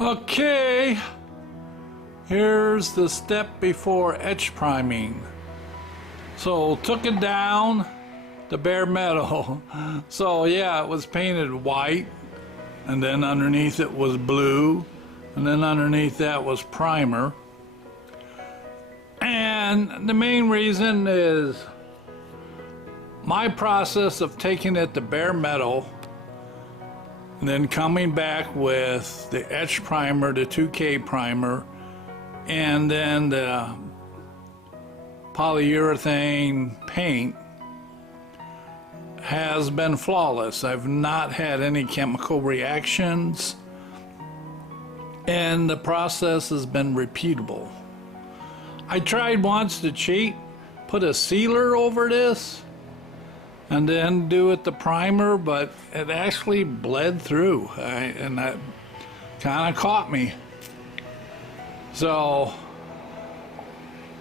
Okay, here's the step before etch priming. So took it down to bare metal. So yeah, it was painted white, and then underneath it was blue, and then underneath that was primer. And the main reason is my process of taking it to bare metal and then coming back with the etch primer, the 2K primer, and then the polyurethane paint has been flawless. I've not had any chemical reactions, and the process has been repeatable. I tried once to cheat, put a sealer over this and then do it the primer, but it actually bled through, and that kind of caught me. So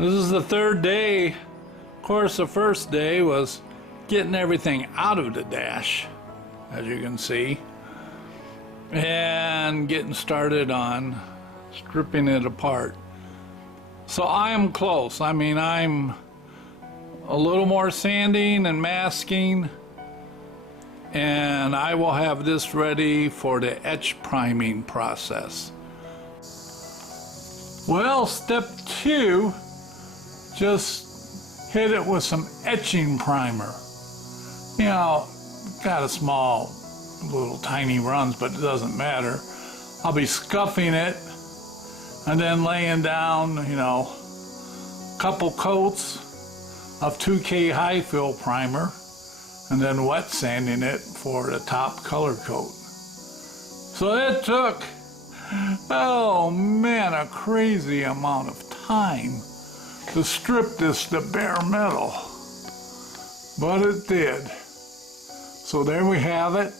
this is the third day. Of course, the first day was getting everything out of the dash, as you can see, and getting started on stripping it apart. So I am close. I mean, I'm a little more sanding and masking, and I will have this ready for the etch priming process. Well, step 2, just hit it with some etching primer. You know, got a small, little tiny runs, but it doesn't matter. I'll be scuffing it and then laying down, you know, a couple coats of 2K high fill primer, and then wet sanding it for the top color coat. So it took, oh man, a crazy amount of time to strip this to bare metal, but it did. So there we have it,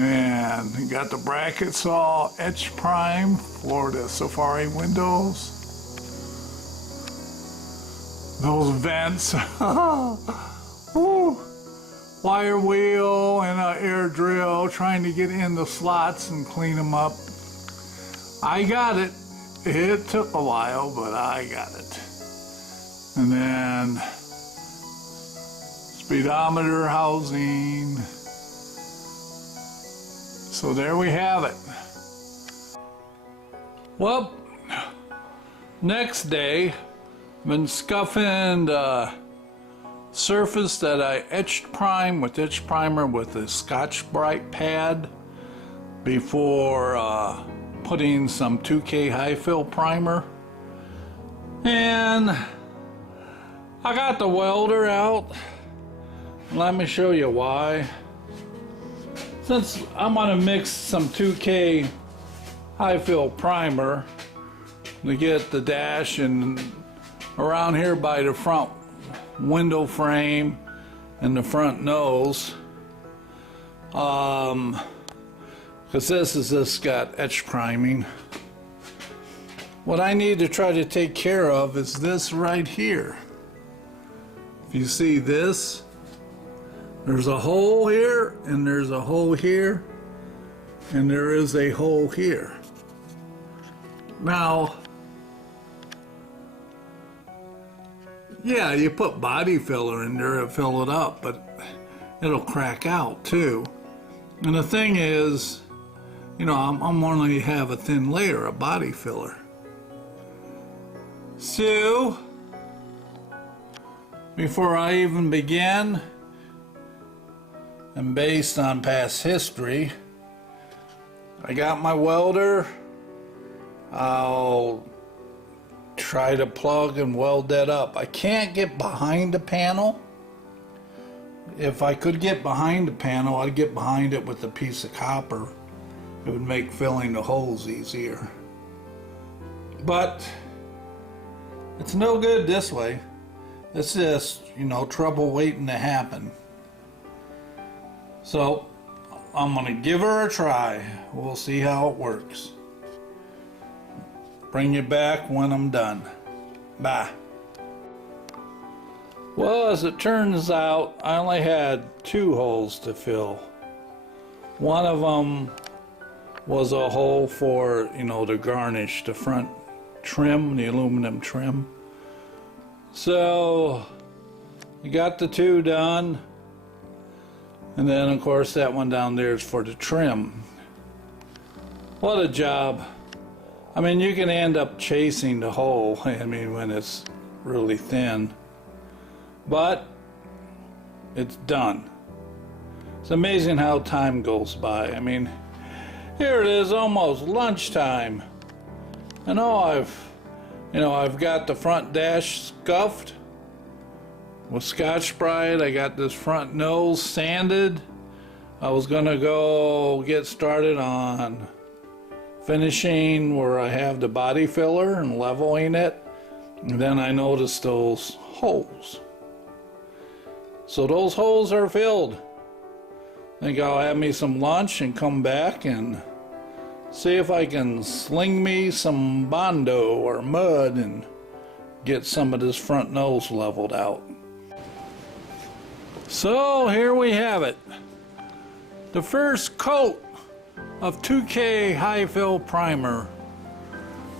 and we got the brackets all etch primed for the Safari windows. Those vents, wire wheel and an air drill trying to get in the slots and clean them up. I got it. It took a while, but I got it. And then speedometer housing. So there we have it. Well, next day, been scuffing the surface that I etched prime with etch primer with a Scotch-Brite pad before putting some 2K high fill primer. And I got the welder out. Let me show you why. Since I'm gonna mix some 2K high fill primer to get the dash and around here by the front window frame and the front nose, because this got etch priming. What I need to try to take care of is this right here. If you see this, there's a hole here, and there's a hole here, and there is a hole here. Now, yeah, you put body filler in there to fill it up, but it'll crack out too. And the thing is, you know, I'm only have a thin layer of body filler. So, before I even begin, and based on past history, I got my welder. I'll try to plug and weld that up. I can't get behind the panel. If I could get behind the panel, I'd get behind it with a piece of copper. It would make filling the holes easier. But it's no good this way. It's just, you know, trouble waiting to happen. So I'm gonna give her a try. We'll see how it works. Bring you back when I'm done. Bye. Well, as it turns out, I only had 2 holes to fill. One of them was a hole for, you know, to garnish the front trim, the aluminum trim. So we got the two done, and then of course that one down there is for the trim. What a job. I mean, you can end up chasing the hole, I mean, when it's really thin, but it's done. It's amazing how time goes by. I mean, here it is, almost lunchtime. I know I've got the front dash scuffed with Scotch-Brite. I got this front nose sanded. I was gonna go get started on finishing where I have the body filler and leveling it. And then I noticed those holes. So those holes are filled. I think I'll have me some lunch and come back and see if I can sling me some Bondo or mud and get some of this front nose leveled out. So here we have it. The first coat of 2K high fill primer.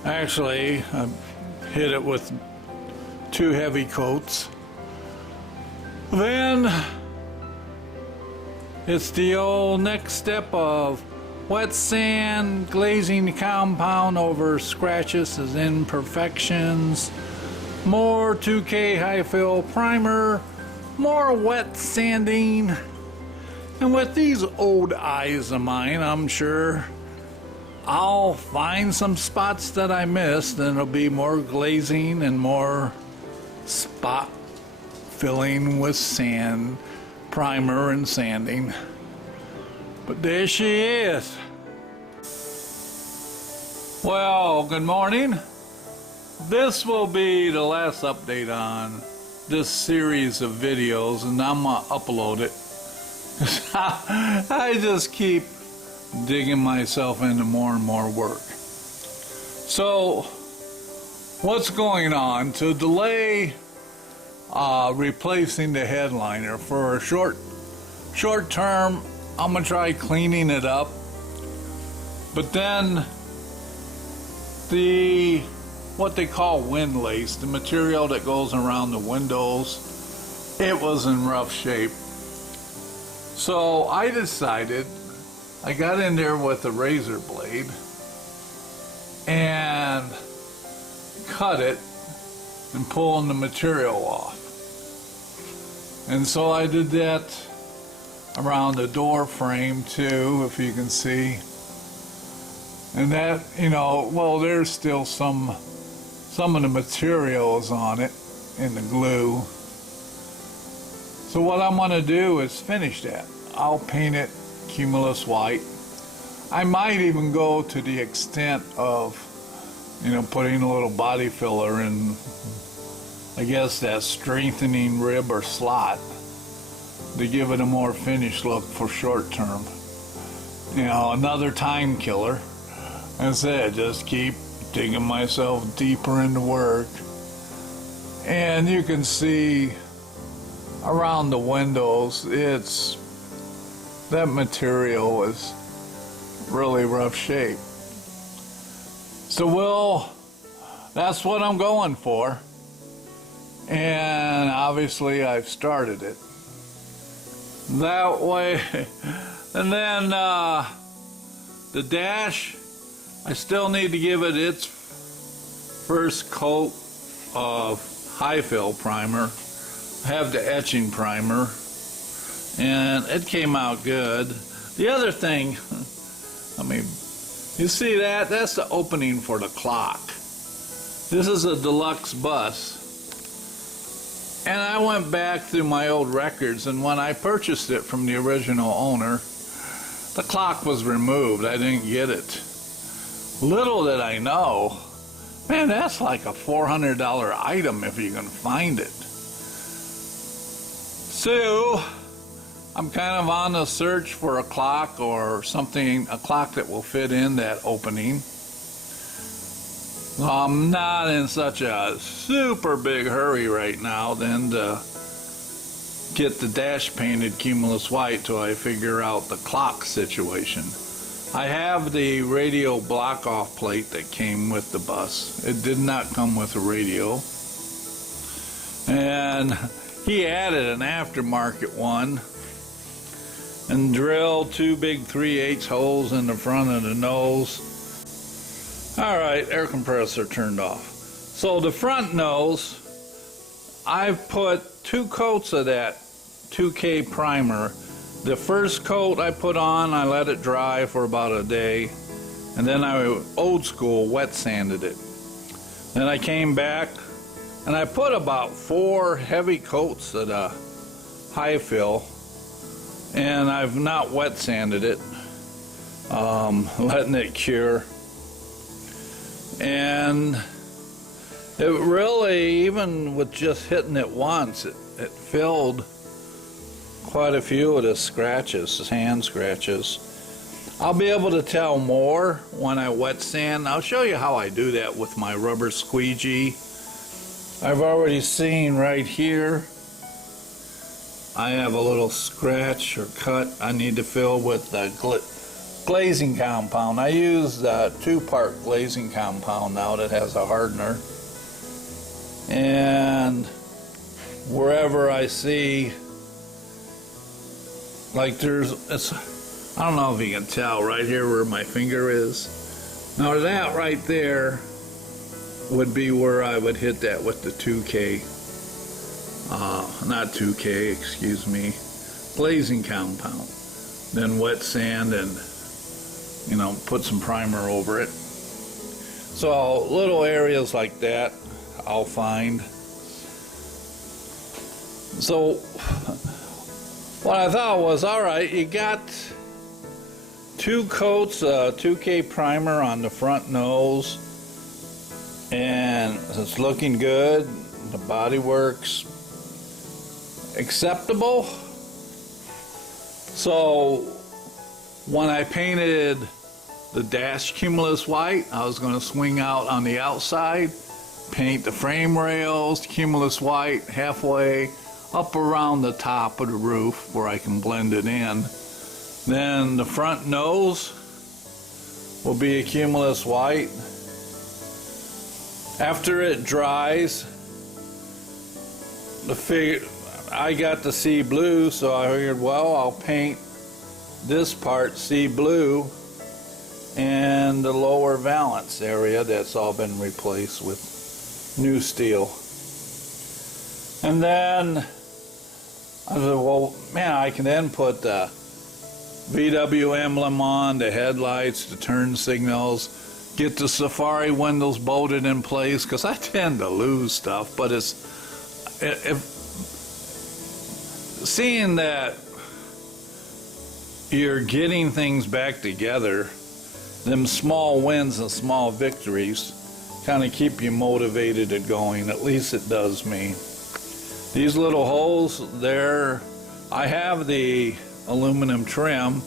Actually, I hit it with 2 heavy coats. Then it's the old next step of wet sand, glazing the compound over scratches as imperfections, more 2K high fill primer, more wet sanding. And with these old eyes of mine, I'm sure I'll find some spots that I missed, and it'll be more glazing and more spot filling with sand, primer and sanding. But there she is. Well, good morning. This will be the last update on this series of videos, and I'm gonna upload it. I just keep digging myself into more and more work. So what's going on? To delay replacing the headliner for a short term, I'm gonna try cleaning it up, but then what they call wind lace, the material that goes around the windows, it was in rough shape. So I decided, I got in there with a razor blade and cut it and pulling the material off. And so I did that around the door frame too, if you can see. And that, you know, well, there's still some of the materials on it in the glue. So what I'm going to do is finish that. I'll paint it Cumulus white. I might even go to the extent of, you know, putting a little body filler in, I guess, that strengthening rib or slot to give it a more finished look for short term. You know, another time killer. As I said, just keep digging myself deeper into work. And you can see around the windows, that material is really rough shape. So that's what I'm going for. And obviously I've started it that way. And then the dash, I still need to give it its first coat of high fill primer. I have the etching primer, and it came out good. The other thing, I mean, you see that? That's the opening for the clock. This is a deluxe bus. And I went back through my old records, and when I purchased it from the original owner, the clock was removed. I didn't get it. Little did I know, man, that's like a $400 item if you can find it. So I'm kind of on the search for a clock or something, a clock that will fit in that opening. I'm not in such a super big hurry right now then to get the dash painted Cumulus white till I figure out the clock situation. I have the radio block-off plate that came with the bus. It did not come with a radio. And he added an aftermarket one and drilled 2 big 3/8 holes in the front of the nose. Alright, air compressor turned off. So the front nose, I've put 2 coats of that 2K primer. The first coat I put on, I let it dry for about a day, and then I old school wet sanded it. Then I came back and I put about 4 heavy coats of the high fill, and I've not wet sanded it, letting it cure. And it really, even with just hitting it once, it filled quite a few of the scratches, hand scratches. I'll be able to tell more when I wet sand. I'll show you how I do that with my rubber squeegee. I've already seen right here, I have a little scratch or cut I need to fill with the glazing compound. I use the 2-part glazing compound now that has a hardener. And wherever I see, like I don't know if you can tell right here where my finger is. Now that right there would be where I would hit that with the 2K, not 2K, excuse me, glazing compound. Then wet sand and, you know, put some primer over it. So little areas like that I'll find. So what I thought was, alright, you got 2 coats, 2K primer on the front nose, and it's looking good. The body works acceptable. So when I painted the dash cumulus white, I was going to swing out on the outside, paint the frame rails cumulus white halfway up around the top of the roof where I can blend it in. Then the front nose will be a cumulus white. After it dries, I got the sea blue, so I figured, well, I'll paint this part sea blue and the lower valance area that's all been replaced with new steel. And then I said, well, man, I can then put the VW emblem on, the headlights, the turn signals, get the safari windows bolted in place, because I tend to lose stuff, but seeing that you're getting things back together, them small wins and small victories kind of keep you motivated and going. At least it does me. These little holes there, I have the aluminum trim.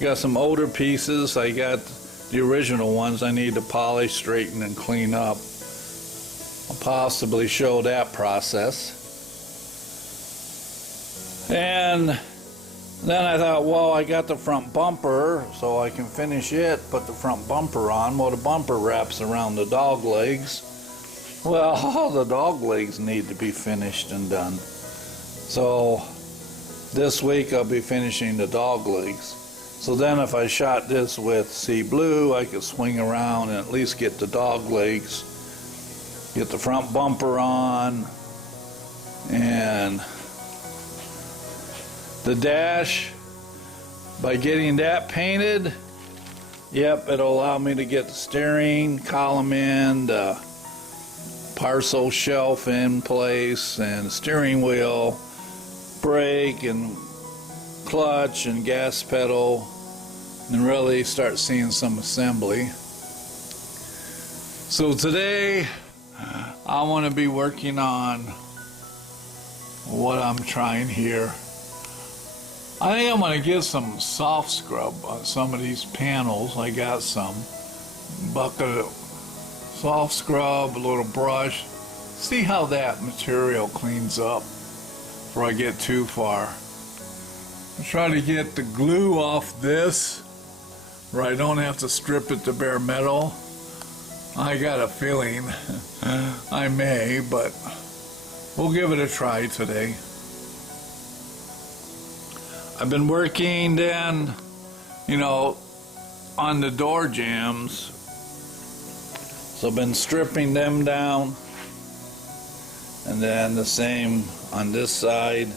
Got some older pieces. I got the original ones I need to polish, straighten, and clean up. I'll possibly show that process. And then I thought, well, I got the front bumper, so I can finish it, put the front bumper on. Well, the bumper wraps around the dog legs. Well, all the dog legs need to be finished and done. So this week I'll be finishing the dog legs. So then if I shot this with sea blue, I could swing around and at least get the dog legs, get the front bumper on, and the dash, by getting that painted, yep, it'll allow me to get the steering column in, the parcel shelf in place, and steering wheel, brake and clutch and gas pedal, and really start seeing some assembly. So today I want to be working on what I'm trying here. I think I'm going to get some soft scrub on some of these panels. I got some bucket of soft scrub, a little brush. See how that material cleans up before I get too far. I'm trying to get the glue off this where I don't have to strip it to bare metal. I got a feeling I may, but we'll give it a try today. I've been working then, you know, on the door jambs. So I've been stripping them down. And then the same on this side.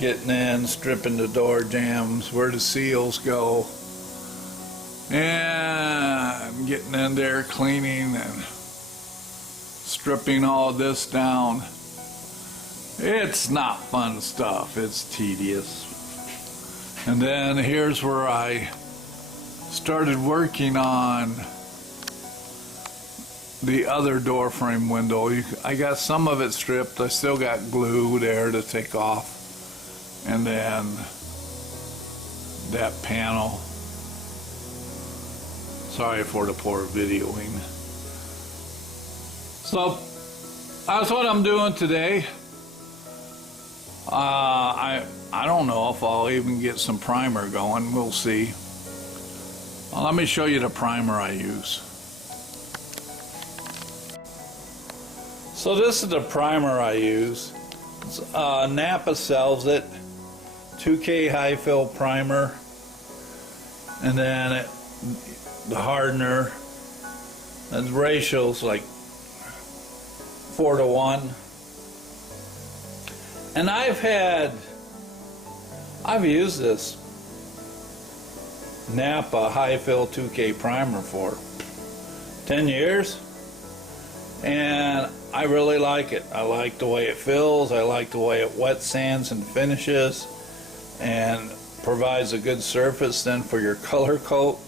Getting in, stripping the door jambs where the seals go. And getting in there, cleaning and stripping all this down. It's not fun stuff, it's tedious. And then here's where I started working on the other door frame window. I got some of it stripped, I still got glue there to take off. And then that panel. Sorry for the poor videoing. So that's what I'm doing today. I don't know if I'll even get some primer going. We'll see. Well, let me show you the primer I use. So this is the primer I use. Napa sells it. 2K high fill primer. And then the hardener. And the ratio's like 4:1. And I've used this Napa high fill 2K primer for 10 years. And I really like it. I like the way it fills. I like the way it wet sands and finishes and provides a good surface then for your color coat.